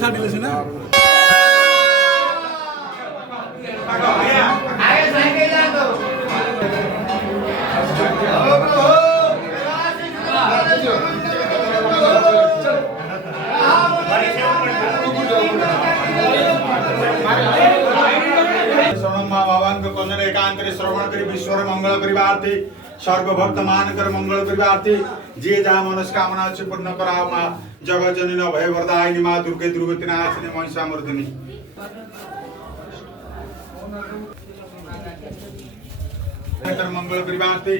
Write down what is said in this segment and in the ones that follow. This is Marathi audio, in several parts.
छाड़िले सिना कजर एकांत श्रवण कर विश्वर मंगल करवार्थी सर्वभक्त मानकर मंगल करवार्थी जे जहाँ मनस्कामना अच्छे पूर्ण करा माँ जगत जननी भय वरदायिनी माँ दुर्गे दुर्गति नाशिनी महिषामर्दिनी मंगल करवार्थी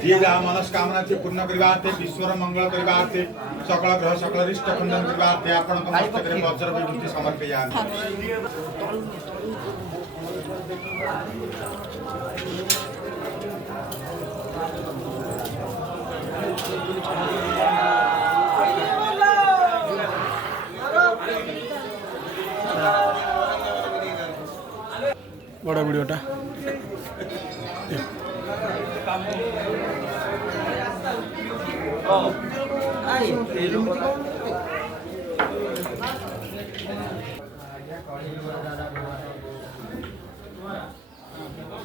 जे जहाँ मनस्कामना अच्छे पूर्ण करवार्थी विश्वर मंगल करवार्थी सकल ग्रह सकल रिष्ट खंडन करवार्थी आपण मस्तक वज्र विभूति समर्पयामि बड़ा वीडियोटा आई